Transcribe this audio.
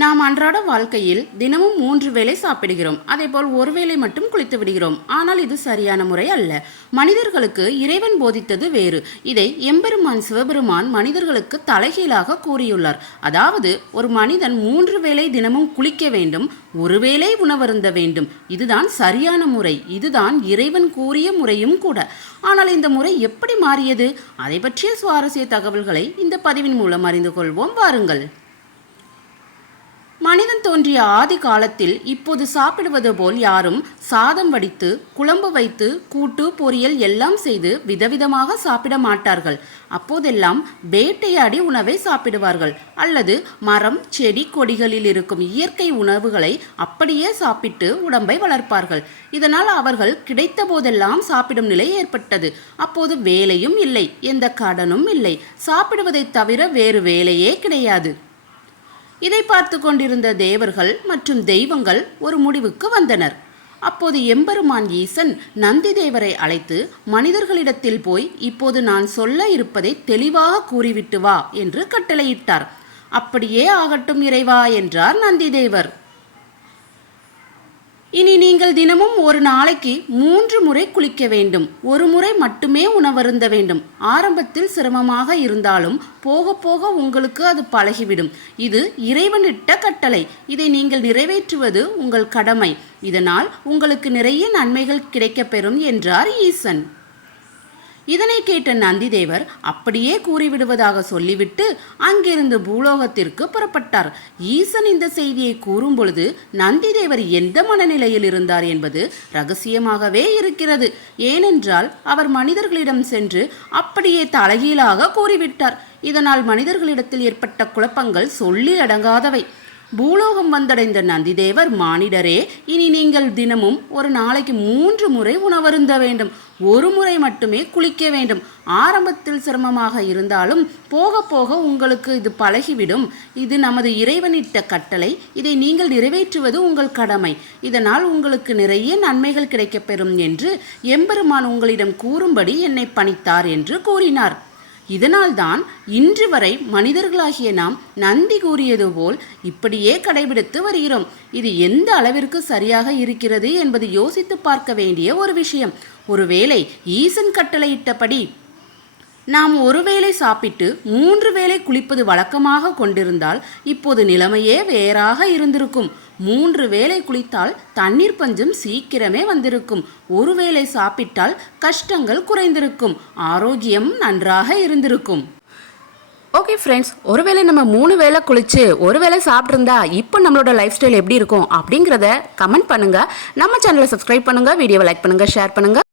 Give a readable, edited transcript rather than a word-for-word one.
நாம் அன்றாட வாழ்க்கையில் தினமும் 3 வேளை சாப்பிடுகிறோம். அதேபோல் ஒரு வேளை மட்டும் குளித்து விடுகிறோம். ஆனால் இது சரியான முறை அல்ல. மனிதர்களுக்கு இறைவன் போதித்தது வேறு. இதை எம்பெருமான் சிவபெருமான் மனிதர்களுக்கு தலைகீழாக கூறியுள்ளார். அதாவது ஒரு மனிதன் 3 வேளை தினமும் குளிக்க வேண்டும், ஒருவேளை உணவருந்த வேண்டும். இதுதான் சரியான முறை. இதுதான் இறைவன் கூறிய முறையும் கூட. ஆனால் இந்த முறை எப்படி மாறியது? அதை பற்றிய சுவாரஸ்ய தகவல்களை இந்த பதிவின் மூலம் அறிந்து கொள்வோம். வாருங்கள். மனிதன் தோன்றிய ஆதி காலத்தில் இப்போது சாப்பிடுவது போல் யாரும் சாதம் வடித்து குழம்பு வைத்து கூட்டு பொரியல் எல்லாம் செய்து விதவிதமாக சாப்பிட மாட்டார்கள். அப்போதெல்லாம் வேட்டையாடி உணவை சாப்பிடுவார்கள், அல்லது மரம் செடி கொடிகளில் இருக்கும் இயற்கை உணவுகளை அப்படியே சாப்பிட்டு உடம்பை வளர்ப்பார்கள். இதனால் அவர்கள் கிடைத்த போதெல்லாம் சாப்பிடும் நிலை ஏற்பட்டது. அப்போது வேலையும் இல்லை, எந்த கடனும் இல்லை, சாப்பிடுவதை தவிர வேறு வேலையே கிடையாது. இதை பார்த்து கொண்டிருந்த தேவர்கள் மற்றும் தெய்வங்கள் ஒரு முடிவுக்கு வந்தனர். அப்போது எம்பெருமான் ஈசன் நந்தி தேவரை அழைத்து மனிதர்களிடத்தில் போய் இப்போது நான் சொல்ல இருப்பதை தெளிவாக கூறிவிட்டு வா என்று கட்டளையிட்டார். அப்படியே ஆகட்டும் இறைவா என்றார் நந்தி தேவர். இனி நீங்கள் தினமும் ஒரு நாளைக்கு 3 முறை குளிக்க வேண்டும், ஒரு முறை மட்டுமே உணவருந்த வேண்டும். ஆரம்பத்தில் சிரமமாக இருந்தாலும் போக போக உங்களுக்கு அது பழகிவிடும். இது இறைவனிட்ட கட்டளை. இதை நீங்கள் நிறைவேற்றுவது உங்கள் கடமை. இதனால் உங்களுக்கு நிறைய நன்மைகள் கிடைக்கப்பெறும் என்றார் ஈசன். இதனை கேட்ட நந்திதேவர் அப்படியே கூறிவிடுவதாக சொல்லிவிட்டு அங்கிருந்து பூலோகத்திற்கு புறப்பட்டார். ஈசன் இந்த செய்தியை கூறும் பொழுது நந்திதேவர் எந்த மனநிலையில் இருந்தார் என்பது ரகசியமாகவே இருக்கிறது. ஏனென்றால் அவர் மனிதர்களிடம் சென்று அப்படியே தலைகீழாக கூறிவிட்டார். இதனால் மனிதர்களிடத்தில் ஏற்பட்ட குழப்பங்கள் சொல்லி அடங்காதவை. பூலோகம் வந்தடைந்த நந்திதேவர், மானிடரே, இனி நீங்கள் தினமும் ஒரு நாளைக்கு 3 முறை உணவருந்த வேண்டும், ஒரு முறை மட்டுமே குளிக்க வேண்டும். ஆரம்பத்தில் சிரமமாக இருந்தாலும் போக போக உங்களுக்கு இது பழகிவிடும். இது நமது இறைவனிட்ட கட்டளை. இதை நீங்கள் நிறைவேற்றுவது உங்கள் கடமை. இதனால் உங்களுக்கு நிறைய நன்மைகள் கிடைக்கப்பெறும் என்று எம்பெருமான் உங்களிடம் கூறும்படி என்னை பணித்தார் என்று கூறினார். இதனால்தான் இன்று வரை மனிதர்களாகிய நாம் நந்தி கூறியது போல் இப்படியே கடைபிடித்து வருகிறோம். இது எந்த அளவிற்கு சரியாக இருக்கிறது என்பது யோசித்து பார்க்க வேண்டிய ஒரு விஷயம். ஒருவேளை ஈசன் கட்டளையிட்டபடி நாம் ஒருவேளை சாப்பிட்டு 3 வேளை குளிப்பது வழக்கமாக கொண்டிருந்தால் இப்போது நிலைமையே வேறாக இருந்திருக்கும். 3 வேளை குளித்தால் தண்ணீர் பஞ்சம் சீக்கிரமே வந்திருக்கும். ஒருவேளை சாப்பிட்டால் கஷ்டங்கள் குறைந்திருக்கும், ஆரோக்கியம் நன்றாக இருந்திருக்கும். ஓகே ஃப்ரெண்ட்ஸ், ஒருவேளை நம்ம 3 வேளை குளிச்சு ஒரு வேளை சாப்பிட்ருந்தா இப்போ நம்மளோட லைஃப் ஸ்டைல் எப்படி இருக்கும் அப்படிங்கிறத கமெண்ட் பண்ணுங்க. நம்ம சேனலை சப்ஸ்கிரைப் பண்ணுங்க, வீடியோவை லைக் பண்ணுங்க, ஷேர் பண்ணுங்க.